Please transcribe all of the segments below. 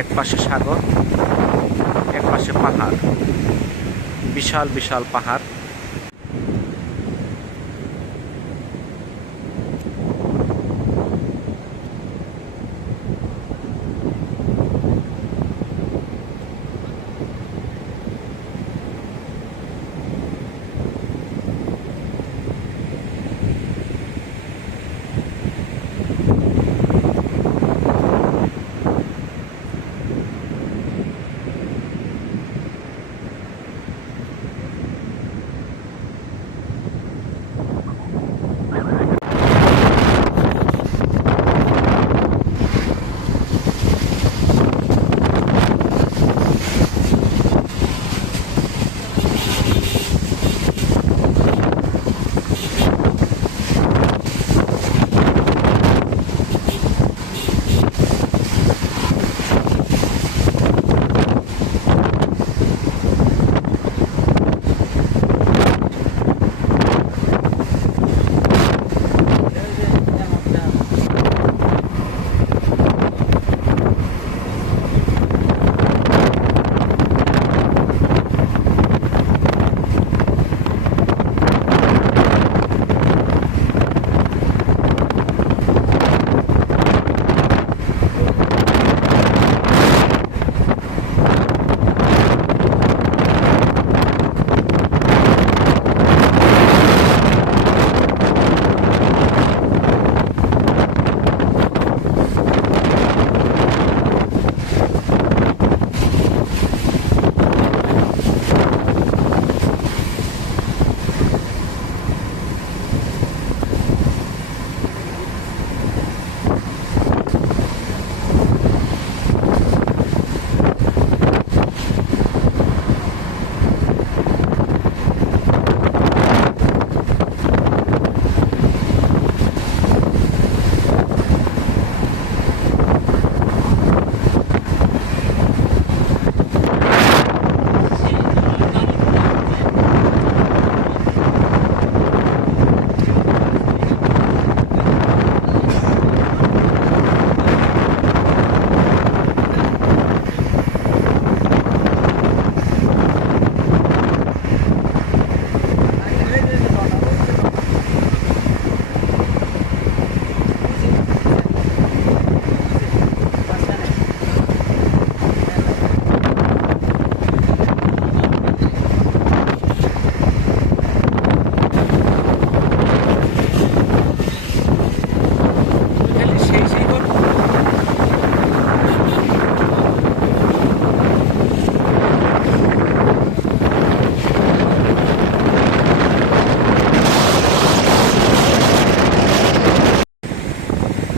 এক পাশে সাগর, এক পাশে পাহাড়, বিশাল বিশাল পাহাড়।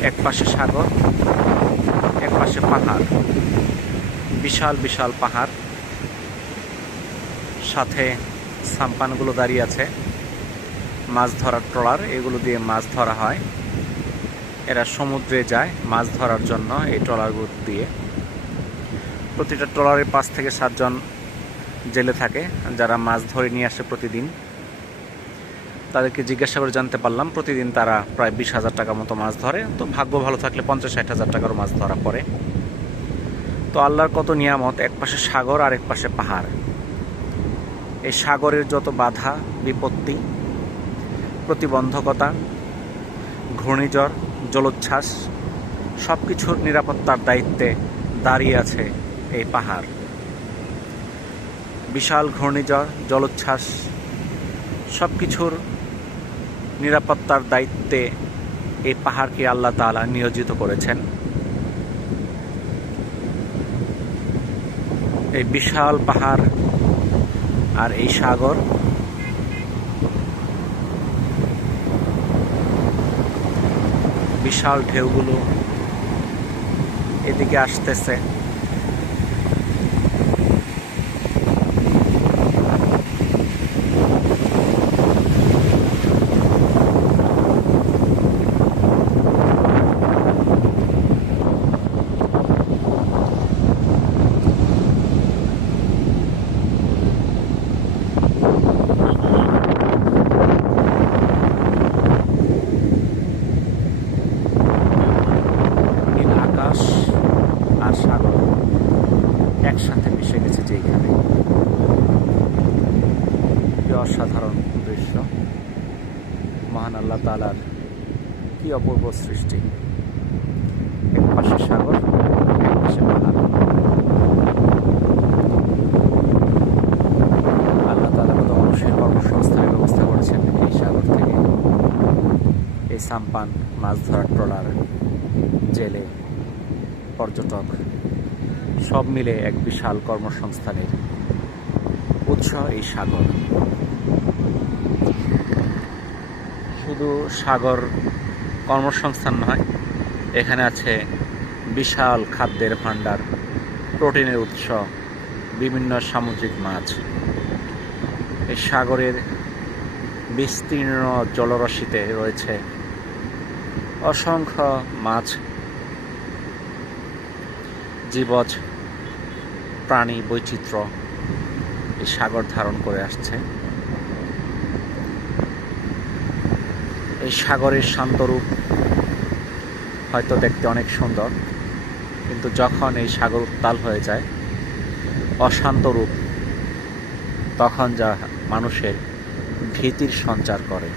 এক পাশে সাগর, এক পাশে পাহাড়, বিশাল বিশাল পাহাড়। সাথে সাম্পানগুলো দাঁড়িয়ে আছে, মাছ ধরার ট্রলার, এগুলো দিয়ে মাছ ধরা হয়। এরা সমুদ্রে যায় মাছ ধরার জন্য এই ট্রলারগুলো দিয়ে। প্রতিটা ট্রলারে 5 থেকে 7 জন জেলে থাকে যারা মাছ ধরে নিয়ে আসে প্রতিদিন। তাদেরকে জিজ্ঞাসা করে জানতে পারলাম প্রতিদিন তারা প্রায় 20,000 টাকা মতো মাছ ধরে। তো ভাগ্য ভালো থাকলে 50-60 হাজার টাকারও মাছ ধরা পড়ে। তো আল্লাহর কত নিয়ামত, এক পাশে সাগর আর এক পাশে পাহাড়। এই সাগরের যত বাধা বিপত্তি, প্রতিবন্ধকতা, ঘূর্ণিঝড়, জলোচ্ছ্বাস, সব কিছুর নিরাপত্তার দায়িত্বে দাঁড়িয়ে আছে এই পাহাড়। বিশাল ঘূর্ণিঝড়, জলোচ্ছ্বাস, সব কিছুর নিরাপত্তার দায়িত্বে এই পাহাড়কে আল্লাহ তাআলা নিয়োজিত করেছেন। এই বিশাল পাহাড় আর এই সাগর, বিশাল ঢেউগুলো এদিকে আসতেছে। আর সাগর। একসাথে মিশে গেছে যেইখানে। কি অসাধারণ দৃশ্য, মহান আল্লাহ তাআলার কি অপূর্ব সৃষ্টি। এক পাশে সাগর, এক পাশে পাহাড়। আল্লাহ তাআলা কত মানুষের কর্মসংস্থানের ব্যবস্থা করেছেন এই সাগর থেকে। এই সাম্পান মাছ ধরার ট্রলার, জেলে, পর্যটক সব মিলে এক বিশাল কর্মসংস্থানের উৎস এই সাগর। শুধু সাগর কর্মসংস্থান নয়, এখানে আছে বিশাল খাদ্যের ভাণ্ডার, প্রোটিনের উৎস, বিভিন্ন সামুদ্রিক মাছ। এই সাগরের বিস্তীর্ণ জলরাশিতে রয়েছে অসংখ্য মাছ, জীবজ প্রাণী বৈচিত্র্য এই সাগর ধারণ করে আসছে। এই সাগরের শান্তরূপ হয়তো দেখতে অনেক সুন্দর, কিন্তু যখন এই সাগর উত্তাল হয়ে যায়, অশান্ত রূপ, তখন যা মানুষের ভীতির সঞ্চার করে।